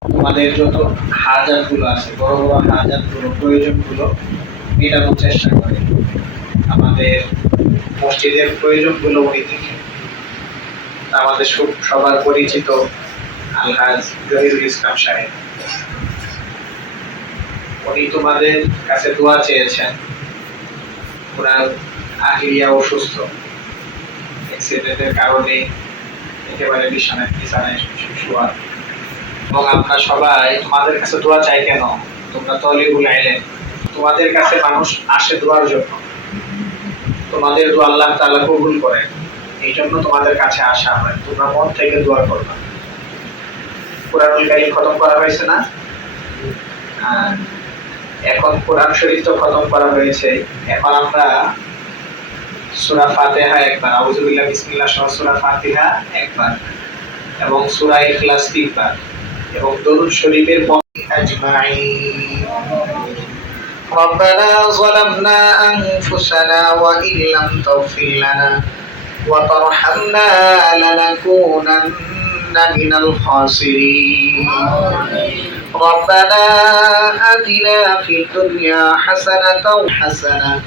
আমাদের যত আছে, বড় বড় মেটানোর চেষ্টা করে। আমাদের মসজিদের উনি আমাদের সব- সবার পরিচিত আলহাজ জহিরুল ইসলাম সাহেব। উনি তোমাদের কাছে দোয়া চেয়েছেন, ওনার আহিলিয়া অসুস্থ। অ্যাক্সিডেন্টের কারণে একেবারে বিছানায় বিছানায় শোয়া এবং আমরা সবাই তোমাদের কাছে দোয়া চাই কেন? তোমরা তলিবুল আইলেন তোমাদের কাছে মানুষ আসে দোয়ার জন্য। তোমাদের দোয়া আল্লাহ তাআলা কবুল করেন এই জন্য তোমাদের কাছে আসা হয়। তোমরা মন থেকে দোয়া করবা। কোরআনুল কারীম খতম করা হয়েছে না? আর এখন কোরআন শরীফ তো খতম করা হয়েছে। এখন আমরা সূরা ফাতিহা একবার আউযুবিল্লাহ বিসমিল্লাহ সহ সূরা ফাতিহা একবার এবং সূরা ইখলাস তিনবার এবং দরুদ শরীফের পক্ষে আজমাইন ربنا ظلمنا أنفسنا وإن لم تغفر لنا وترحمنا لنكونن من الخاسرين ربنا آتنا في الدنيا حسنة حسنة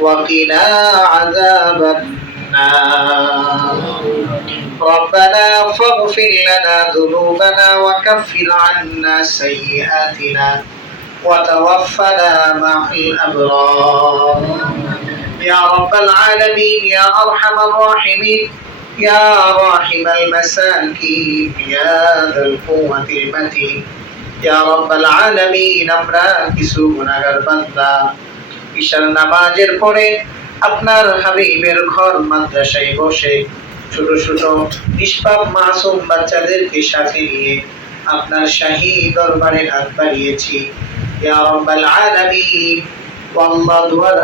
وقنا عذاب النار. ربنا فاغفر لنا ذنوبنا وكفر عنا سيئاتنا وتوفنا مع الأبرار. يا رب العالمين يا أرحم الراحمين يا راحم المساكين يا ذا القوة المتين. يا رب العالمين أمرا کسو گناہ ঈশার নামাজের পরে আপনার হাবিবের ঘর মাদ্রাসায় বসে ছোট ছোট নিষ্পাপ মাসুম বাচ্চাদেরকে সাথে নিয়ে আপনার শাহী দরবারে হাত বাড়িয়েছি। ইয়া রাব্বাল আলামিন, ওয়াল্লাহ দুয়ার